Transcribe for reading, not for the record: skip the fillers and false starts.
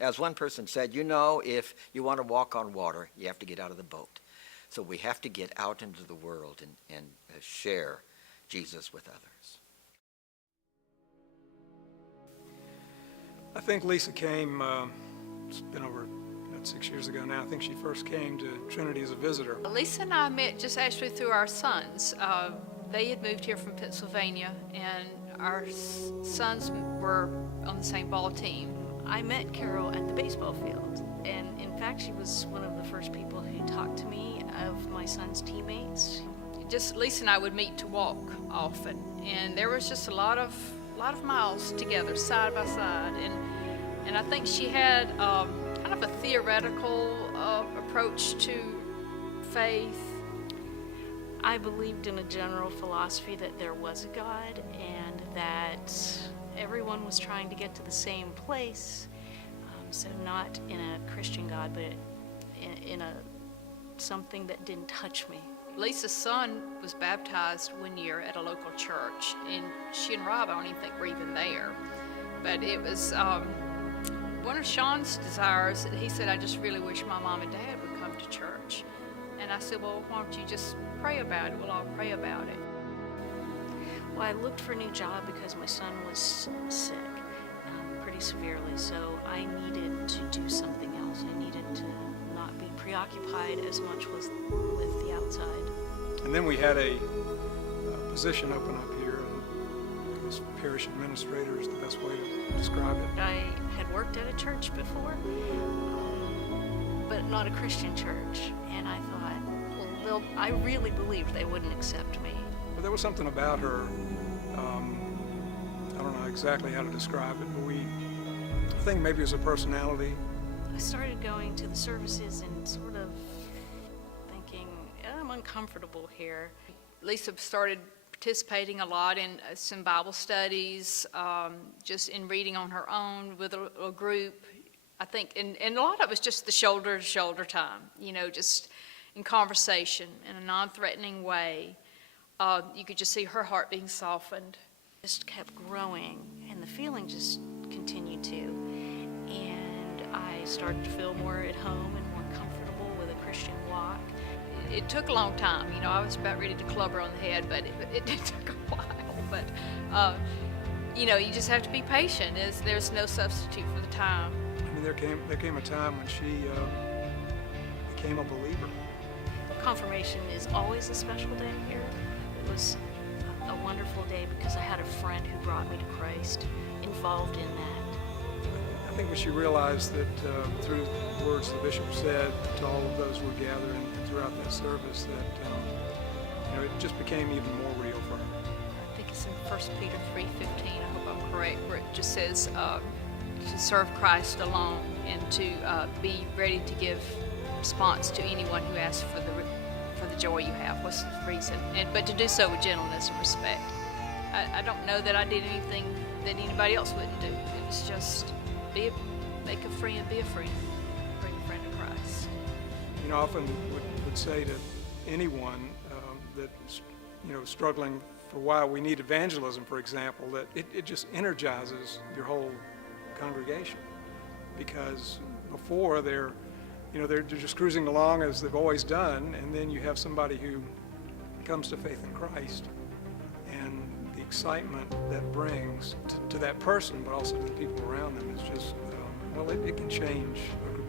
As one person said, you know, if you want to walk on water, you have to get out of the boat. So we have to get out into the world and share Jesus with others. I think Lisa came, it's been over 6 years ago now. I think she first came to Trinity as a visitor. Lisa and I met just actually through our sons. They had moved here from Pennsylvania, and our sons were on the same ball team. I met Carol at the baseball field, and in fact, she was one of the first people who talked to me of my son's teammates. Just Lisa and I would meet to walk often, and there was just a lot of miles together, side by side, and I think she had kind of a theoretical approach to faith. I believed in a general philosophy that there was a God and that everyone was trying to get to the same place. So not in a Christian God, but in a something that didn't touch me. Lisa's son was baptized one year at a local church, and she and Rob, I don't even think were even there. But it was one of Sean's desires. He said, I just really wish my mom and dad would come to church. And I said, well, why don't you just pray about it? We'll all pray about it. Well, I looked for a new job because my son was sick pretty severely, so I needed to do something else. I needed to not be preoccupied as much with the outside. And then we had a position open up here, and I guess parish administrator is the best way to describe it. I had worked at a church before, but not a Christian church, and I thought, well, I really believed they wouldn't accept me. But there was something about her, I don't know exactly how to describe it, but I think maybe it was a personality. I started going to the services and sort of thinking, I'm uncomfortable here. Lisa started participating a lot in some Bible studies, just in reading on her own with a group. I think, and a lot of it was just the shoulder-to-shoulder time, just in conversation in a non-threatening way. You could just see her heart being softened. Just kept growing, and the feeling just continued to. And I started to feel more at home and more comfortable with a Christian walk. It took a long time. I was about ready to club her on the head, but it took a while. But, you just have to be patient. There's no substitute for the time. I mean, there came a time when she became a believer. Confirmation is always a special day here. It was a wonderful day because I had a friend who brought me to Christ, involved in that. I think when she realized that through the words the bishop said to all of those who were gathered and throughout that service, that it just became even more real for her. I think it's in 1 Peter 3:15, I hope I'm correct, where it just says to serve Christ alone and to be ready to give response to anyone who asks for the joy you have. What's the reason? But to do so with gentleness and respect. I don't know that I did anything that anybody else wouldn't do. It was just make a friend, be a friend, bring a friend to Christ. I often would say to anyone that's struggling for why we need evangelism, for example, that it just energizes your whole congregation, because before they're just cruising along as they've always done, and then you have somebody who comes to faith in Christ, and the excitement that brings to that person, but also to the people around them is just, it can change a